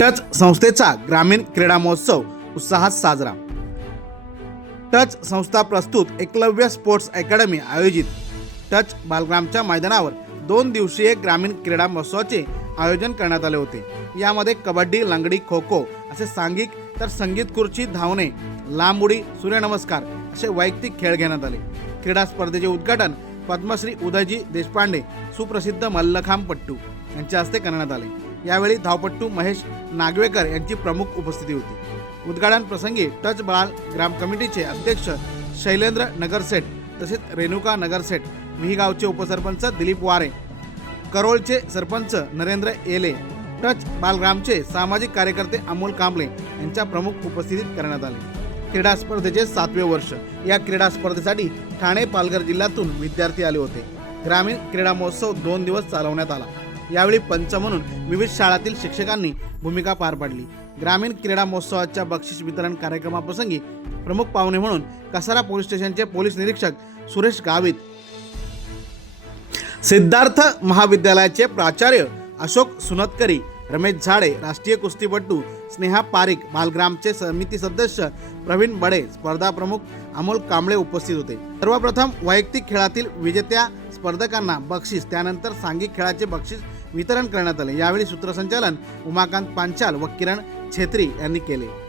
Touch संस्थेचा ग्रामीण क्रीडा महोत्सव उत्साहात साजरा. टच संस्था प्रस्तुत एकलव्य स्पोर्ट्स अकॅडमी आयोजित. टच बालग्रामच्या मैदानावर दोन दिवसीय ग्रामीण क्रीडा महोत्सवाचे आयोजन करण्यात आले होते. यामध्ये कबड्डी लंगडी खो खो असे सांघिक तर संगीत खुर्ची धावणे लांब उडी सूर्यनमस्कार असे वैयक्तिक खेळ घेण्यात आले. क्रीडा स्पर्धेचे उद्घाटन पद्मश्री उदयजी देशपांडे सुप्रसिद्ध मल्लखांब पट्टू यांच्या हस्ते करण्यात आले. यावेळी धावपट्टू महेश नागवेकर यांची प्रमुख उपस्थिती होती. उद्घाटन प्रसंगी टच बाळ ग्राम कमिटीचे अध्यक्ष शैलेंद्र नगरसेठ तसेच रेणुका नगरसेठ मिहीगावचे उपसरपंच दिलीप वारे करोळचे सरपंच नरेंद्र येले टच बालग्रामचे सामाजिक कार्यकर्ते अमोल कांबळे यांच्या प्रमुख उपस्थितीत करण्यात आले. क्रीडा स्पर्धेचे सातवे वर्ष. या क्रीडा स्पर्धेसाठी ठाणे पालघर जिल्ह्यातून विद्यार्थी आले होते. ग्रामीण क्रीडा महोत्सव दोन दिवस चालवण्यात आला. यावेळी पंच म्हणून विविध शाळातील शिक्षकांनी भूमिका पार पाडली. ग्रामीण क्रीडा महोत्सवाच्या बक्षीस वितरण कार्यक्रमाप्रसंगी प्रमुख पाहुणे म्हणून कसारा पोलीस स्टेशनचे पोलीस निरीक्षक सुरेश गावित सिद्धार्थ महाविद्यालयाचे प्राचार्य अशोक सुनतकरी रमेश झाडे राष्ट्रीय कुस्तीपटू स्नेहा पारिक बालग्रामचे समिती सदस्य प्रवीण बडे स्पर्धा प्रमुख अमोल कांबळे उपस्थित होते. सर्वप्रथम वैयक्तिक खेळातील विजेत्या स्पर्धकांना बक्षीस त्यानंतर सांघिक खेळाचे बक्षीस वितरण करण्यात आले. यावेळी सूत्रसंचालन उमाकांत पांचाल व किरण छेत्री यांनी केले.